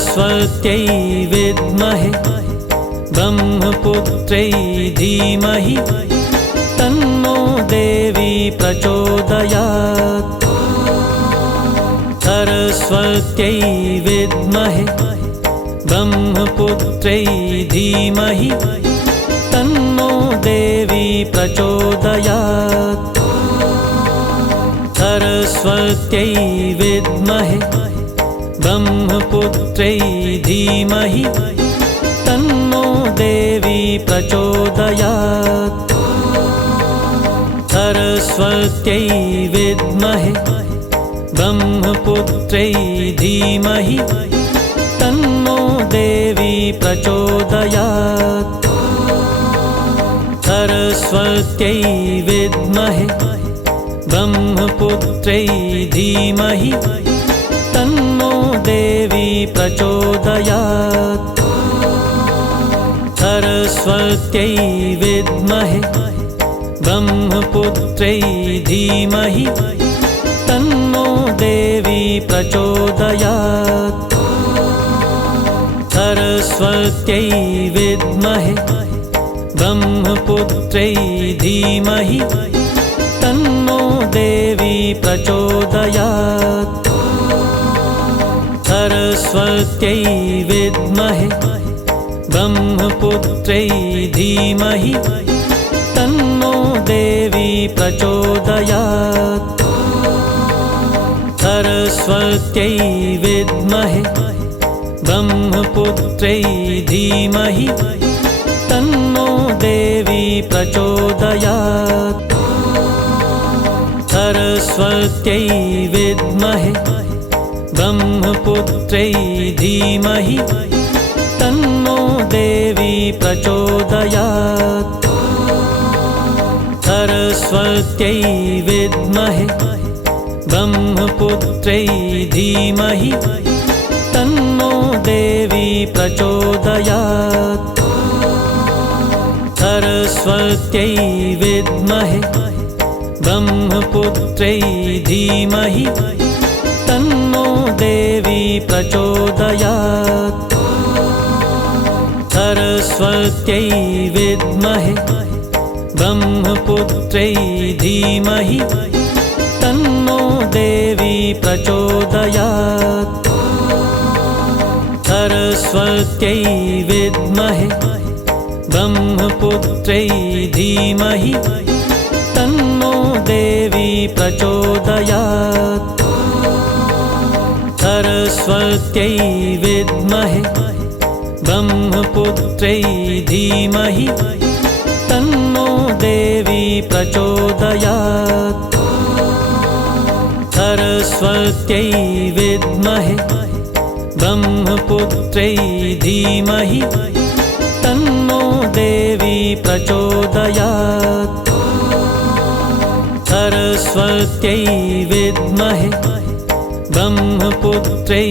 सरस्वत्यै विद्महे ब्रह्मपुत्र्यै धीमहि तन्नो देवी प्रचोदयात्। सरस्वत्यै विद्महे ब्रह्मपुत्र्यै धीमहि तन्नो देवी प्रचोदयात्। सरस्वत्यै विद्महे ब्रह्मपुत्र्यै धीमहि तन्नो देवी प्रचोदयात्। सरस्वत्यै विद्महे ब्रह्मपुत्र्यै धीमहि तन्नो देवी प्रचोदयात्। सरस्वत्यै विद्महे ब्रह्मपुत्र्यै धीमहि तन्नो देवी प्रचोदयात्। सरस्वत्यै विद्महे ब्रह्मपुत्र्यै धीमहि तन्नो देवी प्रचोदयात्। सरस्वत्यै विद्महे ब्रह्मपुत्र्यै धीमहि तन्नो देवी प्रचोदयात्। सरस्वत्यै विद्महे ब्रह्मपुत्र्यै धीमहि तन्नो देवी प्रचोदयात्। सरस्वत्यै विद्महे ब्रह्मपुत्र्यै धीमहि तन्नो देवी प्रचोदयात्। सरस्वत्यै विद्महे ब्रह्मपुत्र्यै धीमहि तन्नो देवी प्रचोदयात्। सरस्वत्यै विद्महे ब्रह्मपुत्र्यै धीमहि तन्नो देवी प्रचोदयात्। सरस्वत्यै विद्महे ब्रह्मपुत्र्यै धीमहि तन्नो देवी प्रचोदयात्। सरस्वत्यै विद्महे ब्रह्मपुत्र्यै धीमहि तन्नो देवी प्रचोदयात्। सरस्वत्यै विद्महे ब्रह्मपुत्र्यै धीमहि तन्नो देवी प्रचोदयात्। सरस्वत्यै विद्महे ब्रह्मपुत्र्यै धीमहि तन्नो देवी प्रचोदयात्। सरस्वत्यै विद्महे ब्रह्मपुत्र्यै धीमहि तन्नो देवी प्रचोदयात्। सरस्वत्यै विद्महे ब्रह्मपुत्र्यै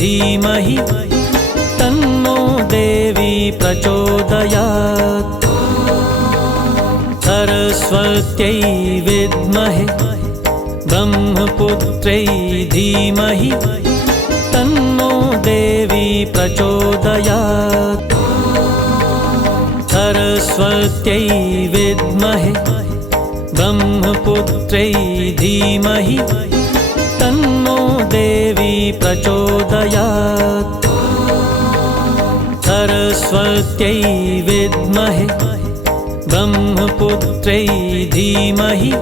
धीमहि तन्नो देवी प्रचोदयात्। सरस्वत्यै विद्महे ब्रह्मपुत्र्यै धीमहि तन्नो देवी प्रचोदयात्। सरस्वत्यै विद्महे ब्रह्मपुत्र्यै धीमहि तन्नो देवी प्रचोदयात्। सरस्वत्यै विद्महे ब्रह्मपुत्र्यै धीमहि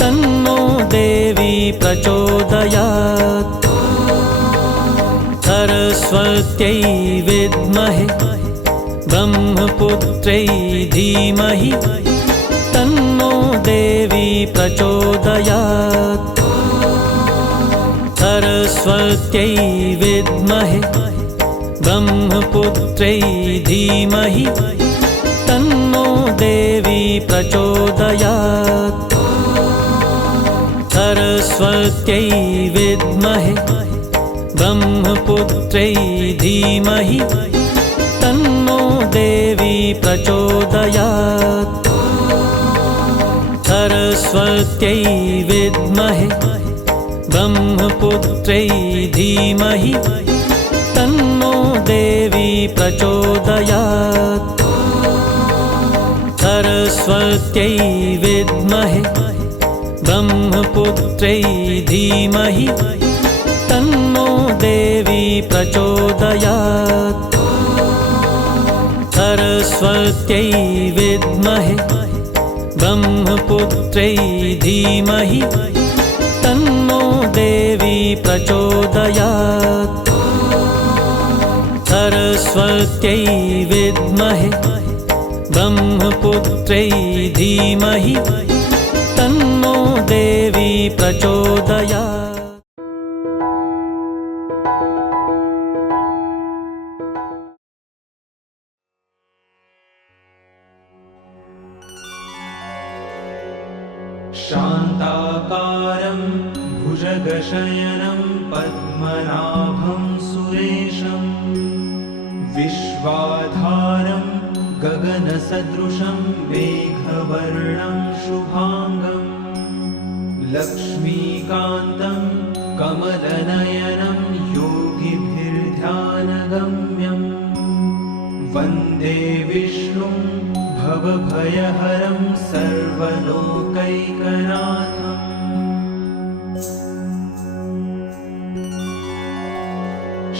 तन्नो देवी प्रचोदयात्। सरस्वत्यै विद्महे ब्रह्मपुत्र्यै धीमहि तन्नो देवी प्रचोदयात्। सरस्वत्यै विद्महे ब्रह्मपुत्र्यै धीमहि तन्नो देवी प्रचोदयात्। सरस्वत्यै विद्महे ब्रह्मपुत्र्यै धीमहि तन्नो देवी प्रचोदयात्। सरस्वत्यै विद्महे ब्रह्मपुत्र्यै धीमहि तन्नो देवी प्रचोदयात्। सरस्वत्यै विद्महे ब्रह्मपुत्र्यै धीमहि तन्नो देवी प्रचोदयात्। सरस्वत्यै विद्महे ब्रह्मपुत्र्यै धीमहि तन्नो देवी प्रचोदयात्। सरस्वत्यै विद्महे ब्रह्मपुत्र्यै धीमहि तन्नो देवी प्रचोदयात्। शान्ताकारं भुजगशयनं पद्मनाभं सुरेशं विश्वाधारं गगनसदृशं मेघवर्णं शुभांगं लक्ष्मीकान्तं कमलनयनं योगिभिर्ध्यानगम्यं वन्दे विष्णुं भवभयहरं सर्वलोकैकनाथम्।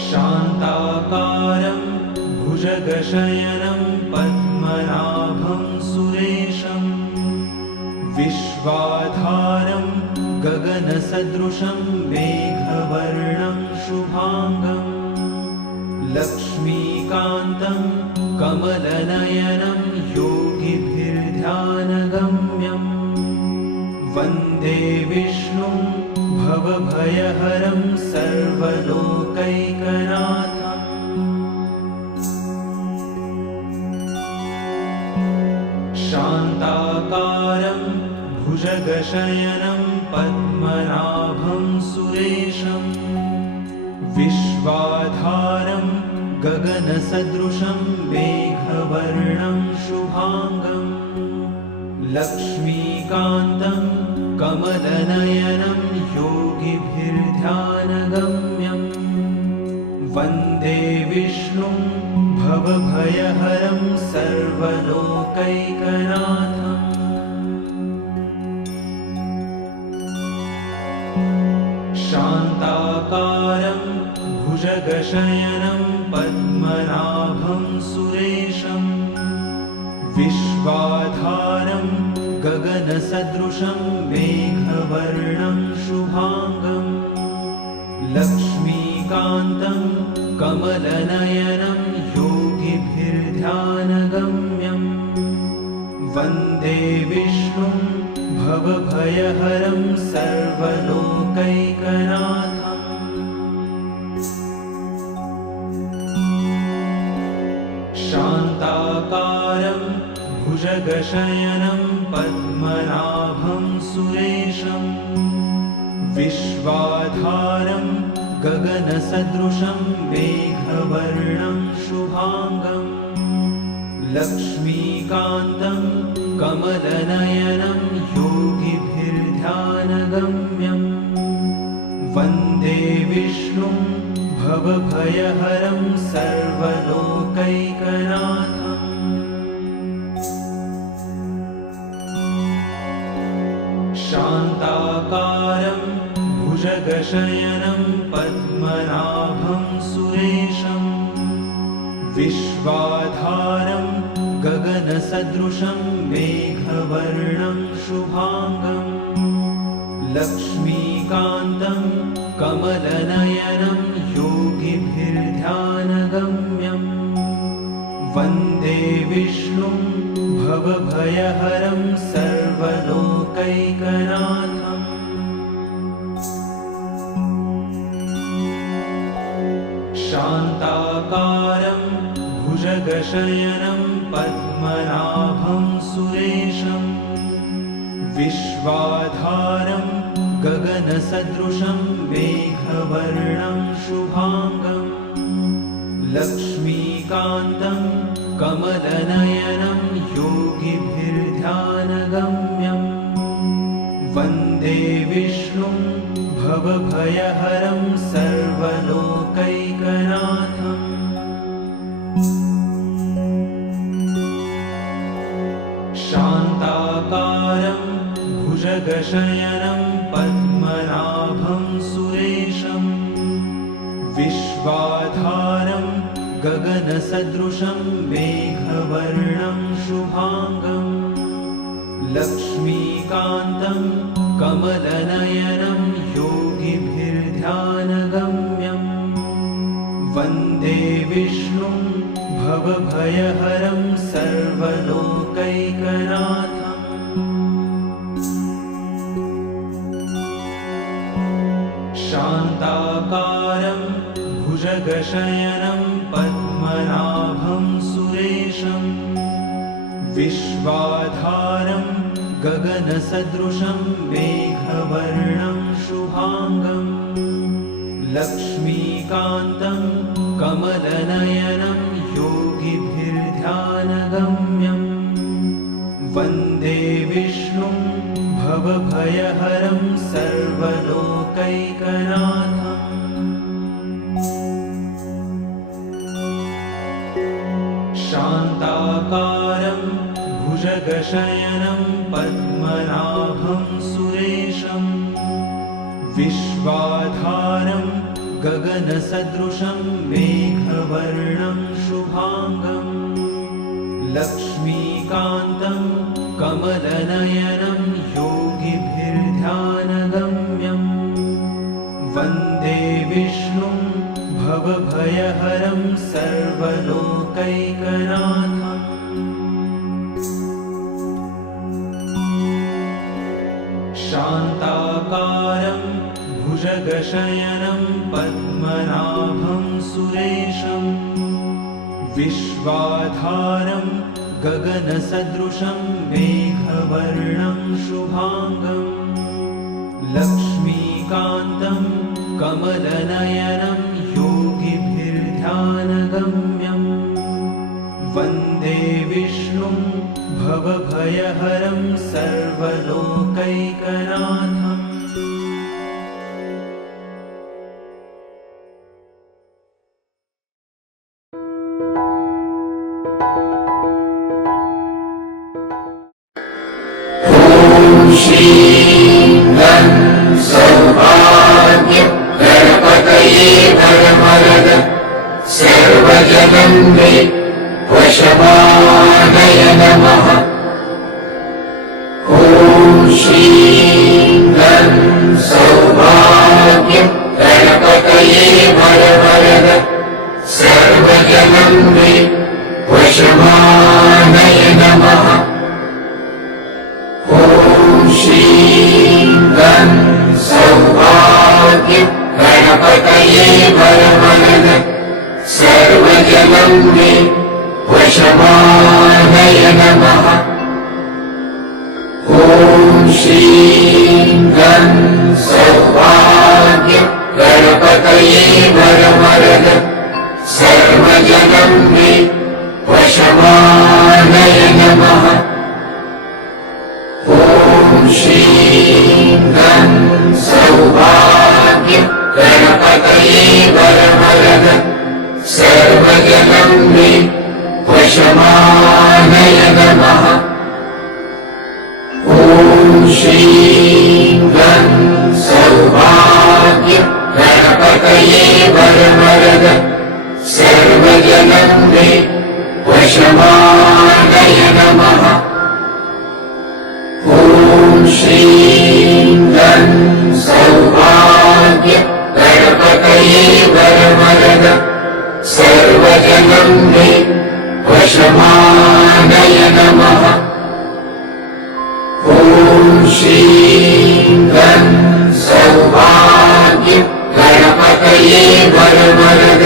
शान्ताकारं भुजगशयनं पद्मनाभं सुरेशं विश्वाधारं गगनसदृशं मेघवर्णं शुभांगं लक्ष्मीकान्तं कमलनयनं योगिभिर्ध्यानगम्यं वन्दे विष्णुं भवभयहरं सर्वलोकैकनाथम्। शान्ताकारं भुजगशयनं पद्मनाभं सुरेशं विश्वाधारं गगनसदृशं मेघवर्णं शुभांगं लक्ष्मीकान्तं कमलनयनं योगिभिर्ध्यानगम्यं वन्दे विष्णुं भवभयहरं सर्वलोकैकनाथम्। शान्ताकारं भुजगशयनं पद्मनाभं सुरेशं विश्वाधारं गगनसदृशं मेघवर्णं शुभांगं लक्ष्मीकान्तं कमलनयनं योगिभिर्ध्यानगम्यं वन्दे विष्णुं भवभयहरं सर्वलोकैकनाथम्। शान्ताकारं भुजगशयनं पद्मनाभं सुरेशं विश्वाधारं गगनसदृशं मेघवर्णं शुभांगं लक्ष्मीकान्तं कमलनयनं योगिभिर्ध्यानगम्यं वन्दे विष्णुं भवभयहरं सर्वलोकैकनाथम्। शान्ताकारं भुजगशयनं पद्मनाभं सुरेशं विश्वाधारं गगनसदृशं मेघवर्णं शुभांगं लक्ष्मीकान्तं कमलनयनं योगिभिर्ध्यानगम्यं वन्दे विष्णुं भवभयहरं सर्वलोकैकनाथम्। शान्ताकारं भुजगशयनं पद्मनाभं सुरेशं विश्वाधारं गगनसदृशं मेघवर्णं शुभांगं लक्ष्मीकान्तं कमलनयनं योगिभिर्ध्यानगम्यं वन्दे विष्णुं भवभयहरं सर्वलोकैकनाथम्। भुजगशयनं पद्मनाभं सुरेशं विश्वाधारं गगनसदृशं मेघवर्णं शुभाङ्गम् लक्ष्मीकान्तं कमलनयनं योगिभिर्ध्यानगम्यम् वन्दे विष्णुं भवभयहरं सर्वलोकैकनाथम् शान्ताकारं भुजगशयनं पद्मनाभं सुरेशं विश्वाधारं गगनसदृशं मेघवर्णं शुभाङ्गम् लक्ष्मीकान्तं कमलनयनं योगिभिर्ध्यानगम्यम् वन्दे विष्णुं भवभयहरं सर्वलोकैकनाथम् शान्ताकारं भुजगशयनं पद्मनाभं सुरेशं विश्वाधारं गगनसदृशं मेघवर्णं शुभाङ्गम् लक्ष्मीकान्तं कमलनयनं योगिभिर्ध्यानगम्यम् वन्दे विष्णुं भवभयहरं सर्वलोकैकनाथम् शान्ताकारं भुजगशयनं पद्मनाभं सुरेशं विश्वाधारं गगनसदृशं मेघवर्णं शुभाङ्गम् लक्ष्मीकान्तं कमलनयनं योगिभिर्ध्यानगम्यम् वन्दे विष्णुं भवभयहरं सर्वलोकैकनाथम् सौभाग्य गणपतये वरवरद सर्वजनं मे वशमानय नमः। ॐ श्रीं गं सौभाग्य गणपतये वरवरद सर्वजनं मे वशमानय नमः। ॐ श्रीं गं सौभाग्य गणपतये वरवरद सर्वजनं मे वशमानय नमः। ॐ श्रीं गं सौभाग्य गणपतये वरवरद सर्वजनं मे वशमानय नमः। ॐ श्रीं गं सौभाग्य गणपतये वरवरद सर्वजनं मे वशमानय नमः। ॐ श्रीं गं सौभाग्य गणपतये वरवरद सर्वजनं मे वशमानय नमः। ॐ श्रीं गं सौभाग्य गणपतये वरवरद सर्वजनं मे वशमानय नमः। ॐ श्रीं गं सौभाग्य गणपतये वरवरद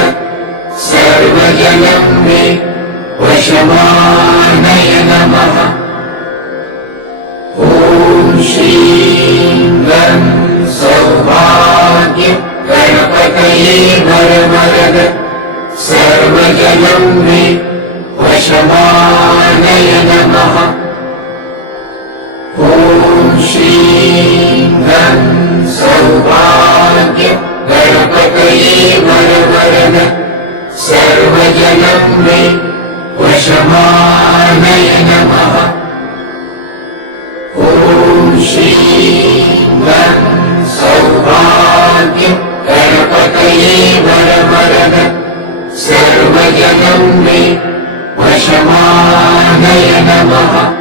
सर्वजनं मे वशमानय नमः। ॐ श्रीं गं सौभाग्य गणपतये वरवरद सर्वजनं मे वशमानय नमः। ॐ श्रीं गं सौभाग्य गणपतये वरवरद सर्वजनं मे वशमानय नमः। ॐ श्रीं वरवरद सर्वजनं मे वशमानय नमः।